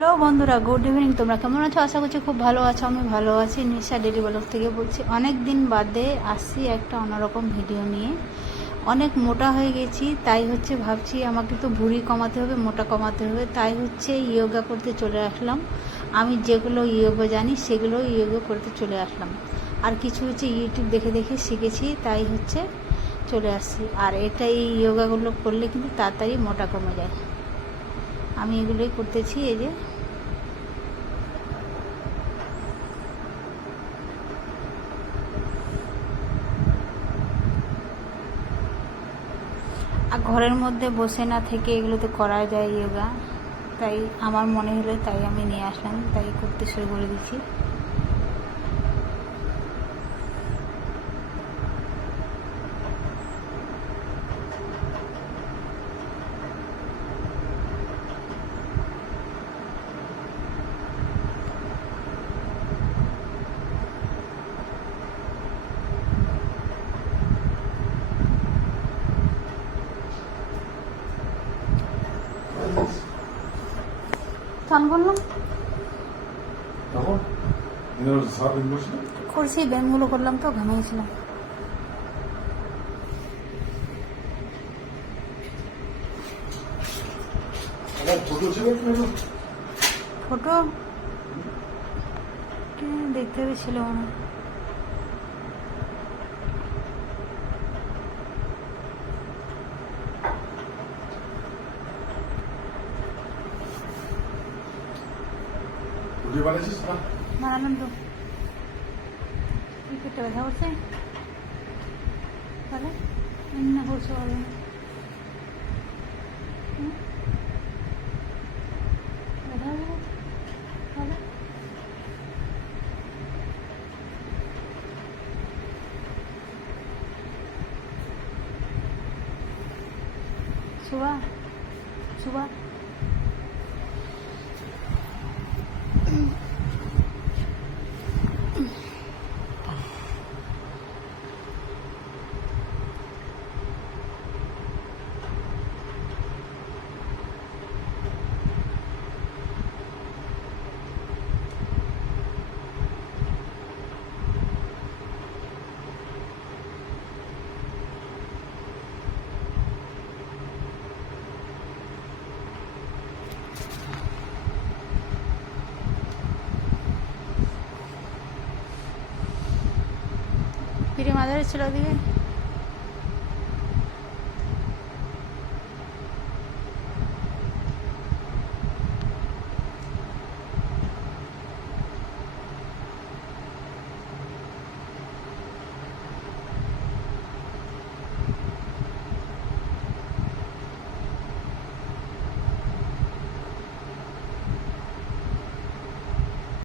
Hello বন্ধুরা, good evening. তোমরা কেমন আছো? আশা করছি খুব ভালো আছো। আমি ভালো আছি। নিশা ডেলি ব্লগ থেকে বলছি, অনেক দিন বাদে আসছি একটা অন্যরকম ভিডিও নিয়ে। অনেক মোটা হয়ে গেছি, তাই হচ্ছে ভাবছি আমাকে তো ভুঁড়ি কমাতে হবে, মোটা কমাতে হবে। তাই হচ্ছে ইয়োগা করতে চলে আসলাম। আমি যেগুলো ইয়োগা জানি, সেগুলো ইয়োগা করতে চলে আসলাম। আর কিছু হচ্ছে ইউটিউব দেখে দেখে শিখেছি, তাই হচ্ছে চলে আসছি। আর এটা এই ইয়োগাগুলো করলে কিন্তু তাড়াতাড়ি মোটা কমে যায়। আমি এগুলোই করতেছি, এই যে। আর ঘরের মধ্যে বসে না থেকে এগুলো তো করা যায় যোগা তাই আমার মনে হলো তাই আমি নিয়ে আসলাম, তাই করতে শুরু করে দিচ্ছি চান করলাম তখন? ইনভেস্ট করছি ব্যায়ামগুলো করলাম তো ঘামিয়েছিলাম ফটো দেখতে হবে ছিল মনে হয়। Uy, ¿vale qué te a hacer? ¿Vale? madre se lo dije.